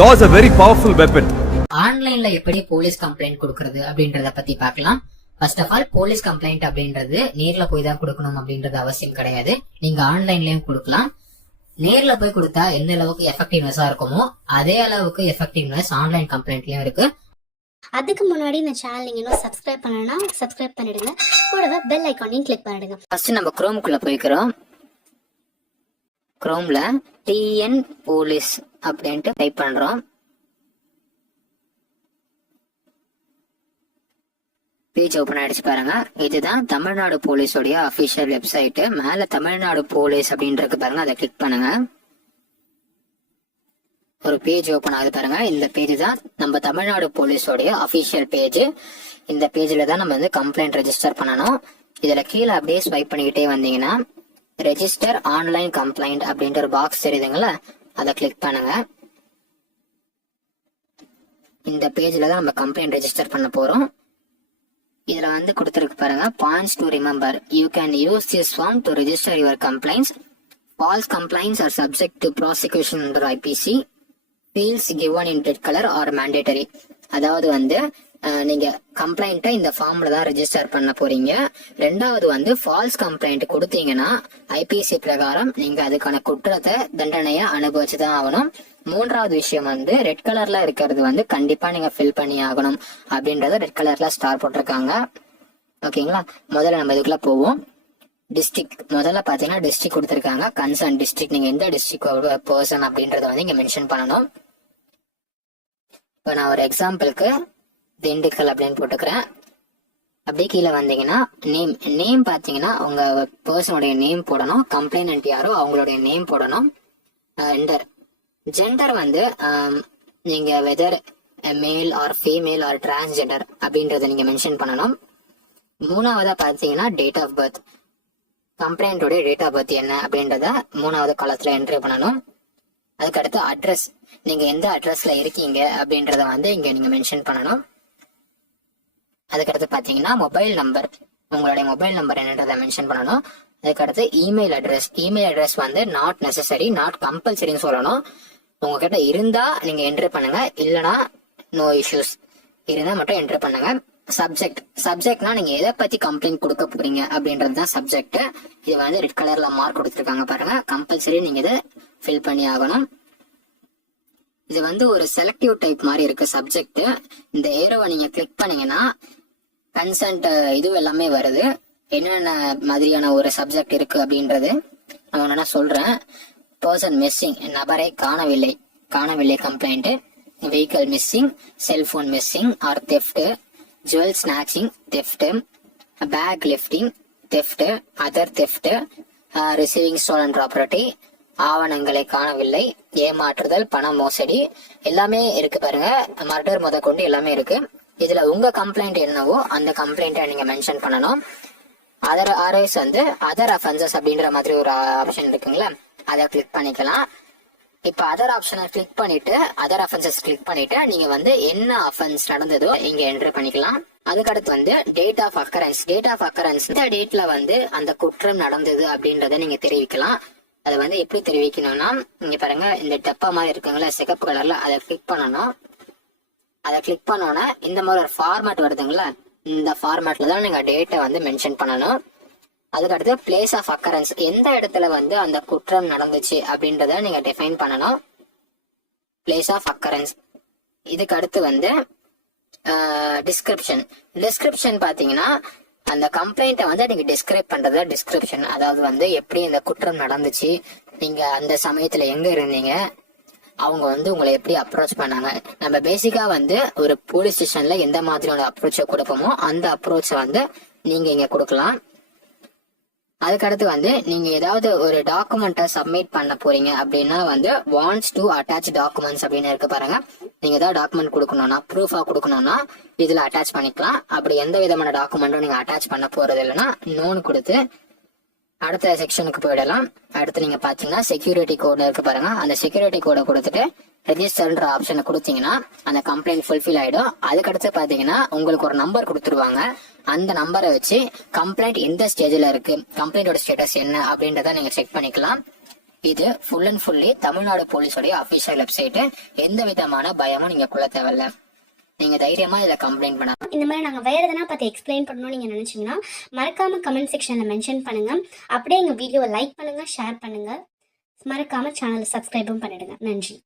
Law is a very powerful weapon. ஆன்லைன்ல எப்படி police complaint கொடுக்கறது அப்படின்றத பத்தி பார்க்கலாம். First of all police complaint அப்படின்றது நேர்ல போய் தான் கொடுக்கணும் அப்படின்றது அவசியம் கிடையாது. நீங்க ஆன்லைன்லயும் கொடுக்கலாம். நேர்ல போய் கொடுத்தா எந்த அளவுக்கு எஃபெக்டிவ்னஸா இருக்குமோ அதே அளவுக்கு எஃபெக்டிவ்னஸ் ஆன்லைன் கம்ப்ளைண்ட்லயும் இருக்கு. அதுக்கு முன்னாடி இந்த சேனல் நீங்க இன்னும் சப்ஸ்கிரைப் பண்ணலன்னா சப்ஸ்கிரைப் பண்ணிடுங்க. கூடவே பெல் ஐக்கானையும் கிளிக் பண்ணிடுங்க. ஃபர்ஸ்ட் நம்ம குரோம்குள்ள போய்க்கிறோம். குரோம்ல டிஎன் போலீஸ் அப்படின்ட்டு டைப் பண்றோம். பேஜ் ஓபன் ஆயிடுச்சு பாருங்க. இதுதான் தமிழ்நாடு போலீஸோடைய அபிஷியல் வெப்சைட் மேல தமிழ்நாடு போலீஸ் அப்படின்றது பாருங்க. அதை கிளிக் பண்ணுங்க. ஒரு பேஜ் ஓபன் ஆகுது பாருங்க. இந்த பேஜ் தான் நம்ம தமிழ்நாடு போலீஸோடைய அபிஷியல் பேஜ் இந்த பேஜ்ல தான் நம்ம வந்து கம்ப்ளைண்ட் ரெஜிஸ்டர் பண்ணணும். இதுல கீழே அப்படியே ஸ்வைப் பண்ணிக்கிட்டே வந்தீங்கன்னா ரெஜிஸ்டர் ஆன்லைன் கம்ப்ளைண்ட் அப்படின்ற ஒரு பாக்ஸ் தெரியுதுங்களா? அதை கிளிக் பண்ணுங்க. இந்த பேஜ்ல தான் நம்ம கம்ப்ளைண்ட் ரெஜிஸ்டர் பண்ண போறோம். இதுல வந்து கொடுத்துருக்கு பாருங்க points to remember you can use this form to register your complaints false complaints are subject to prosecution IPC fields given in red colour are mandatory அதாவது வந்து நீங்க கம்ப்ளைண்ட்டை இந்த ஃபார்ம்ல தான் ரெஜிஸ்டர் பண்ண போறீங்க. ரெண்டாவது வந்து ஃபால்ஸ் கம்ப்ளைண்ட் கொடுத்தீங்கன்னா ஐபிசி பிரகாரம் நீங்க அதுக்கான குற்றத்தை தண்டனையை அனுபவிச்சு தான் ஆகணும். மூன்றாவது விஷயம் வந்து ரெட் கலர்ல இருக்கிறது வந்து கண்டிப்பா நீங்க ஃபில் பண்ணி ஆகணும் அப்படின்றத ரெட் கலர்ல ஸ்டார் போட்டிருக்காங்க. ஓகேங்களா? முதல்ல நம்ம இதுக்குள்ள போவோம். டிஸ்ட்ரிக் முதல்ல பாத்தீங்கன்னா டிஸ்ட்ரிக்ட் கொடுத்துருக்காங்க. கன்சர்ன் டிஸ்ட்ரிக்ட் நீங்க எந்த டிஸ்ட்ரிக்ட் பர்சன் அப்படின்றத வந்து இங்க மென்ஷன் பண்ணணும். இப்போ நான் ஒரு எக்ஸாம்பிளுக்கு திண்டுக்கல் அப்படின்னு போட்டுக்கிறேன். அப்படியே கீழே வந்தீங்கன்னா நேம் நேம் பார்த்தீங்கன்னா உங்க பர்சனுடைய நேம் போடணும். கம்ப்ளைனண்ட் யாரோ அவங்களுடைய நேம் போடணும். ஜெண்டர் ஜெண்டர் வந்து நீங்க weather male or female R transgender அப்படின்றத நீங்க மென்ஷன் பண்ணணும். மூணாவதா பார்த்தீங்கன்னா டேட் ஆஃப் பர்த் கம்ப்ளைண்ட்டுடைய டேட் ஆஃப் பர்த் என்ன அப்படின்றத மூணாவது காலத்துல என்ட்ரி பண்ணணும். அதுக்கடுத்து அட்ரஸ் நீங்க எந்த அட்ரஸ்ல இருக்கீங்க அப்படின்றத வந்து இங்க நீங்க மென்ஷன் பண்ணணும். அதுக்கடுத்து பார்த்தீங்கன்னா மொபைல் நம்பர் உங்களுடைய மொபைல் நம்பர் என்னன்றதை மென்ஷன் பண்ணணும். அதுக்கடுத்து இமெயில் அட்ரஸ் இமெயில் அட்ரஸ் வந்து நாட் நெசசரி நாட் கம்பல்சரின்னு சொல்லணும். உங்ககிட்ட இருந்தா நீங்க என்ட்ரி பண்ணுங்க. இல்லனா நோ இஷ்யூஸ் இருந்தா மட்டும் என்ட்ரி பண்ணுங்க. சப்ஜெக்ட் சப்ஜெக்ட்னா நீங்க எதை பத்தி கம்ப்ளைண்ட் கொடுக்க போறீங்க அப்படின்றது தான் சப்ஜெக்ட் இது வந்து ரெட் கலர்ல மார்க் கொடுத்துருக்காங்க பாருங்க. கம்பல்சரி நீங்க இதை ஃபில் பண்ணி ஆகணும். இது வந்து ஒரு செலக்டிவ் டைப் மாதிரி இருக்கு சப்ஜெக்ட் இந்த ஏரோவை நீங்க கிளிக் பண்ணீங்கன்னா கன்சன்ட் இது எல்லாமே வருது. என்னென்ன மாதிரியான ஒரு சப்ஜெக்ட் இருக்கு அப்படின்றது நான் ஒன்னா சொல்றேன். பர்சன் மிஸ்ஸிங் நபரை காணவில்லை. காணவில்லை complaint vehicle missing cellphone missing or theft jewel snatching theft bag lifting theft other theft receiving stolen property ஆவணங்களை காணவில்லை. ஏமாற்றுதல் பண மோசடி எல்லாமே இருக்கு பாருங்க. மர்டர் முத கொண்டு எல்லாமே இருக்கு. இதுல உங்க கம்ப்ளைண்ட் என்னவோ அந்த கம்ப்ளைண்ட்டை நீங்க மென்ஷன் பண்ணணும். அதர் ஆர்எஸ் வந்து அதர் அஃபென்சஸ் அப்படின்ற மாதிரி ஒரு ஆப்ஷன் இருக்குங்களா? அதை கிளிக் பண்ணிக்கலாம். இப்ப அதர் ஆப்ஷனை கிளிக் பண்ணிட்டு அதர் அஃபென்சஸ் கிளிக் பண்ணிட்டு நீங்க வந்து என்ன அஃபென்ஸ் நடந்ததோ இங்க என்ட்ரு பண்ணிக்கலாம். அதுக்கடுத்து வந்து date of occurrence date of occurrence இந்த டேட்ல வந்து அந்த குற்றம் நடந்தது அப்படின்றத நீங்க தெரிவிக்கலாம். அது வந்து எப்படி தெரிவிக்கணும்னா இங்க பாருங்க இந்த டப்பா மாதிரி இருக்குங்களா சிகப்பு கலர்ல அதை கிளிக் பண்ணணும். அதை கிளிக் பண்ணோன்னே இந்த மாதிரி ஒரு ஃபார்மேட் வருதுங்களா? இந்த ஃபார்மேட்ல தான் நீங்க டேட்டை வந்து மென்ஷன் பண்ணணும். அதுக்கடுத்து பிளேஸ் ஆஃப் அக்கரன்ஸ் எந்த இடத்துல வந்து அந்த குற்றம் நடந்துச்சு அப்படின்றத நீங்க டிஃபைன் பண்ணணும். பிளேஸ் ஆஃப் அக்கரன்ஸ் இதுக்கு அடுத்து வந்து டிஸ்கிரிப்ஷன் டிஸ்கிரிப்ஷன் பாத்தீங்கன்னா அந்த கம்ப்ளைண்ட்டை வந்து நீங்க டிஸ்கிரைப் பண்றது டிஸ்கிரிப்ஷன் அதாவது வந்து எப்படி இந்த குற்றம் நடந்துச்சு நீங்க அந்த சமயத்துல எங்க இருந்தீங்க அவங்க வந்து உங்களை எப்படி அப்ரோச் பண்ணாங்க? நம்ம பேசிக்கா வந்து ஒரு போலீஸ் ஸ்டேஷன்ல எந்த மாதிரியான அப்ரோச்சை கொடுப்போமோ அந்த அப்ரோச்சை வந்து நீங்க இங்க கொடுக்கலாம். அதுக்கடுத்து வந்து நீங்க ஏதாவது ஒரு டாக்குமெண்ட்டை சப்மிட் பண்ண போறீங்க அப்படின்னா வந்து வாண்ட்ஸ் டு அட்டாச் டாக்குமெண்ட்ஸ் அப்படின்னு இருக்கு பாருங்க. நீங்க ஏதாவது டாக்குமெண்ட் கொடுக்கணும்னா ப்ரூஃபா கொடுக்கணும்னா இதுல அட்டாச் பண்ணிக்கலாம். அப்படி எந்த விதமான டாக்குமெண்ட்டும் நீங்க அட்டாச் பண்ண போறது இல்லைன்னா நோன் கொடுத்து அடுத்த செக்ஷனுக்கு போயிடலாம். அடுத்து நீங்க பாத்தீங்கன்னா செக்யூரிட்டி கோடு இருக்கு பாருங்க. அந்த செக்யூரிட்டி கோடை கொடுத்துட்டு ரெஜிஸ்டர்ன்ற ஆப்ஷனை கொடுத்தீங்கன்னா அந்த கம்ப்ளைண்ட் ஃபுல்ஃபில் ஆயிடும். அதுக்கடுத்து பாத்தீங்கன்னா உங்களுக்கு ஒரு நம்பர் கொடுத்துருவாங்க. அந்த நம்பரை வச்சு கம்ப்ளைண்ட் எந்த ஸ்டேஜில் இருக்கு கம்ப்ளைண்டோட ஸ்டேட்டஸ் என்ன அப்படின்றத நீங்க செக் பண்ணிக்கலாம். இது ஃபுல் அண்ட் ஃபுல்லி தமிழ்நாடு போலீஸோடைய அபிஷியல் வெப்சைட் எந்த விதமான பயமும் நீங்க கொள்ள தேவையில்ல. நீங்க தைரியமா இதுல கம்ப்ளைண்ட் பண்ணலாம் இந்த மாதிரி நாங்க வேற எதனா பார்த்து எக்ஸ்பிளைன் பண்ணணும்னு நீங்க நினைச்சீங்கன்னா மறக்காம கமெண்ட் செக்ஷன்ல மென்ஷன் பண்ணுங்க. அப்படியே எங்க வீடியோவை லைக் பண்ணுங்க ஷேர் பண்ணுங்க. மறக்காம சேனலை சப்ஸ்கிரைபும் பண்ணிடுங்க. நன்றி.